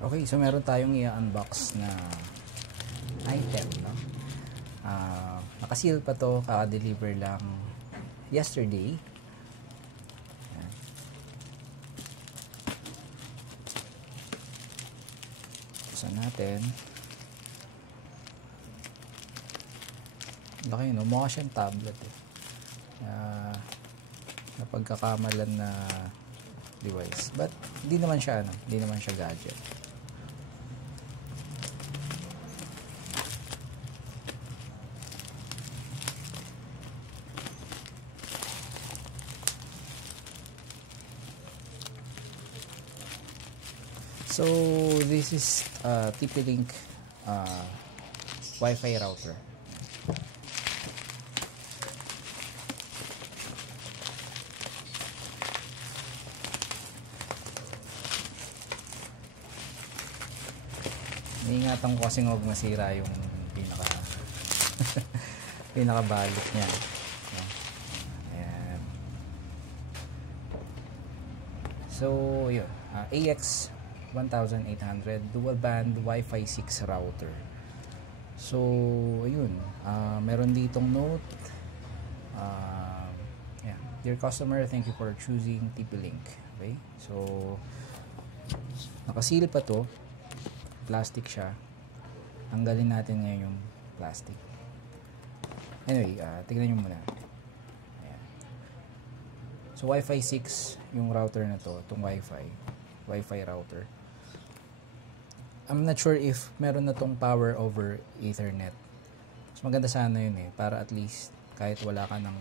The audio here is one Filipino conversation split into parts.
Okay, so meron tayong i-unbox na item, no? Nakaseal pa to, kaka-deliver lang yesterday. Ayan. Buksan natin. Laki, no? Mukha siyang tablet eh. Napagkakamalan na device. But hindi naman siya hindi naman siya gadget. So this is TP-Link Wi-Fi router. Iingatan ko kasi huwag masira yung pinakabalot niya. Ayan. So yun, AX1800 dual band Wi-Fi 6 router. So ayun, meron ditong note. Yeah. Dear customer, thank you for choosing TP-Link. Okay, so nakaseal pa to, plastic siya. Tanggalin natin ngayon yung plastic. Anyway, tignan nyo muna. Ayan. So Wi-Fi 6 yung router na to, itong Wi-Fi router. I'm not sure if meron na tong power over Ethernet. Mas maganda sana yun eh, para at least kahit wala ka ng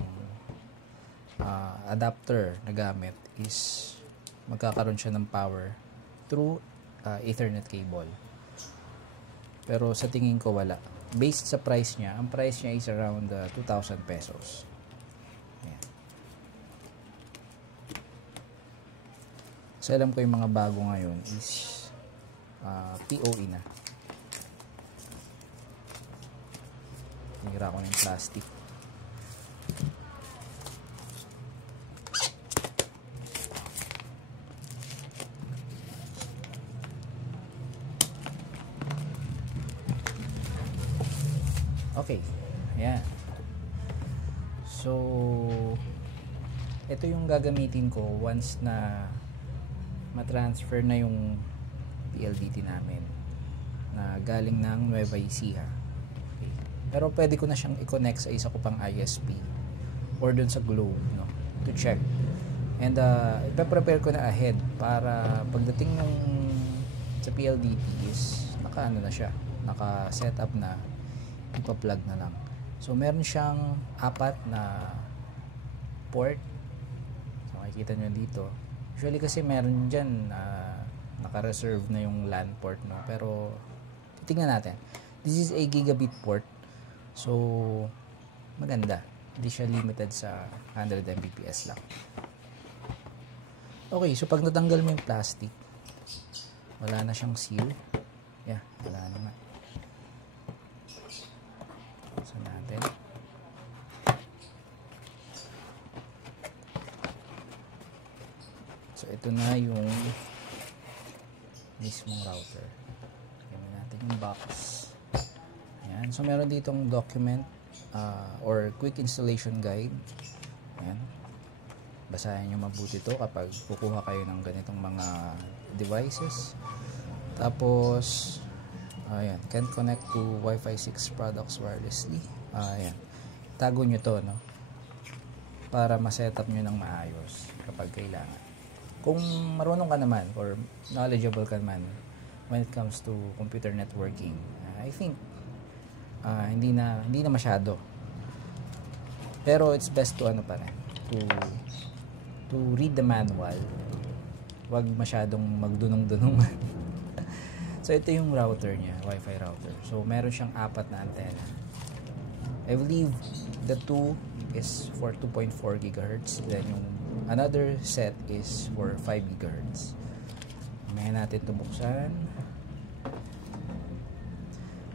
adapter na gamit is magkakaroon siya ng power through Ethernet cable. Pero sa tingin ko wala. Based sa price niya, ang price niya is around 2,000 pesos. Ayan. So alam ko yung mga bago ngayon is POE na. Hinira ko na yung plastic. Okay, ayan. So ito yung gagamitin ko once na matransfer na yung PLDT namin na galing ng Nueva Ecija. Okay. Pero pwede ko na siyang i-connect sa isa ko pang ISP or dun sa Globe, no, to check. And ipe-prepare ko na ahead para pagdating ng sa PLDT is naka-ano na siya, naka-set up na, ipa-plug na lang. So meron siyang 4 na port. So makikita nyo dito. Usually kasi meron dyan naka-reserve na yung LAN port, no? Pero titingnan natin. This is a gigabit port. So maganda. Hindi siya limited sa 100 Mbps lang. Okay, so pag natanggal mo yung plastic, wala na siyang seal. Yeah, wala naman. So natin. So ito na yung mismong router. Gawin natin yung box. Ayan. So meron ditong document or quick installation guide. Ayan. Basahin nyo mabuti to kapag kukuha kayo ng ganitong mga devices. Tapos ayan, can connect to Wi-Fi 6 products wirelessly. Ayan. Tago nyo to, no? Para ma-setup nyo ng maayos kapag kailangan. Kung marunong ka naman or knowledgeable ka naman when it comes to computer networking, I think hindi na masyado. Pero it's best to to read the manual. Wag masyadong magdunong-dunong. So ito yung router niya, Wi-Fi router. So meron siyang 4 na antenna. I believe the 2 is for 2.4 GHz. Then yung another set is for 5 GHz. May natin ito buksan.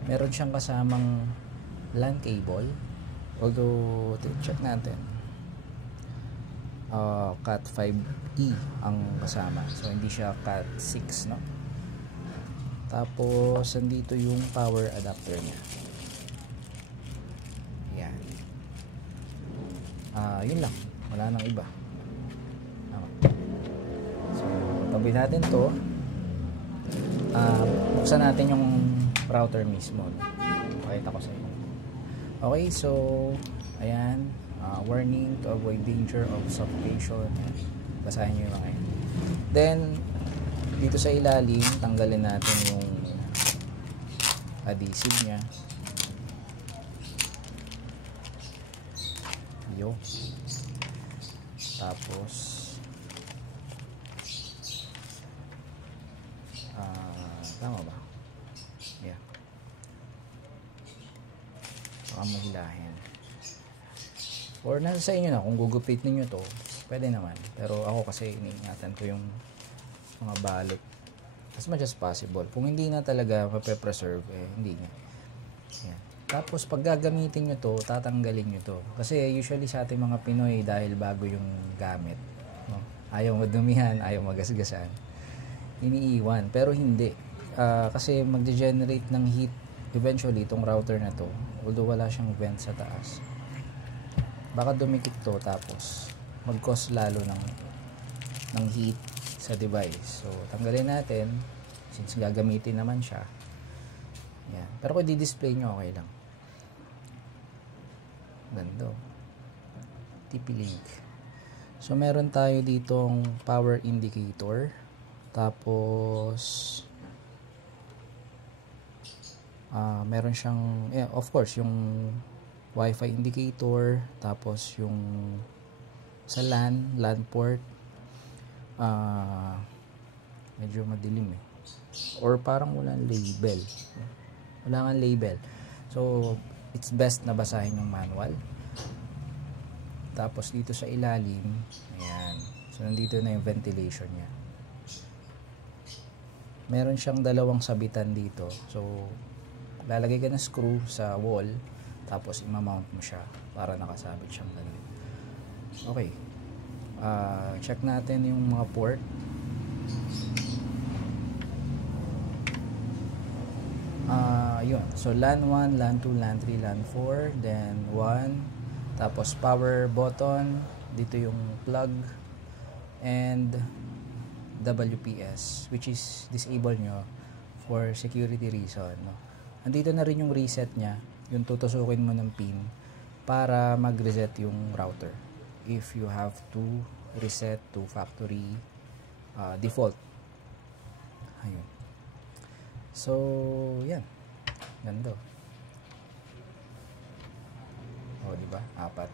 Meron siyang kasamang LAN cable. Although, check natin. Cat 5e ang kasama. So, hindi siya Cat 6, no? Tapos nandito yung power adapter niya. Yan. Yun lang, wala nang iba. So tabi natin to. Buksan natin yung router mismo, no? Pakita ko sa inyo. Okay, so ayan, warning to avoid danger of suffocation. Basahin nyo yung mga yun. Then dito sa ilalim, tanggalin natin yung adhesive nya. Yo. Tapos tama ba? Yeah. Baka mahilahin. Or nasa sa inyo na kung gugupit ninyo to, pwede naman. Pero ako kasi iniingatan ko yung mga balot as much as possible. Kung hindi na talaga mape-preserve, hindi na. Yan. Tapos pag gagamitin nyo to, tatanggalin nyo to. Kasi usually sa ating mga Pinoy, dahil bago yung gamit, no? Ayaw madumihan, ayaw magasgasan, iniiwan. Pero hindi. Kasi magde-generate ng heat eventually itong router na to, although wala siyang vent sa taas. Baka dumikit to, tapos mag-cause lalo ng heat sa device. So tanggalin natin since gagamitin naman siya. Yan. Pero kung di-display nyo, okay lang. Ganda. TP-Link. So meron tayo ditong power indicator. Tapos meron siyang of course yung Wi-Fi indicator, tapos yung sa LAN port. Medyo madilim or parang walang label. Wala kang label. So it's best na basahin yung manual. Tapos dito sa ilalim, ayan. So nandito na yung ventilation niya. Meron siyang dalawang sabitan dito. So lalagay ka ng screw sa wall, tapos imamount mo siya para nakasabit siyang ganun. Okay. Check natin yung mga port. Yun. So LAN 1, LAN 2, LAN 3, LAN 4, then 1, tapos power button, dito yung plug, and WPS, which is disable nyo for security reason, no? Andito na rin yung reset nya, yung tutusukin mo ng pin para mag-reset yung router if you have to reset to factory default. Ayun. So yan, ganda. O diba? 4.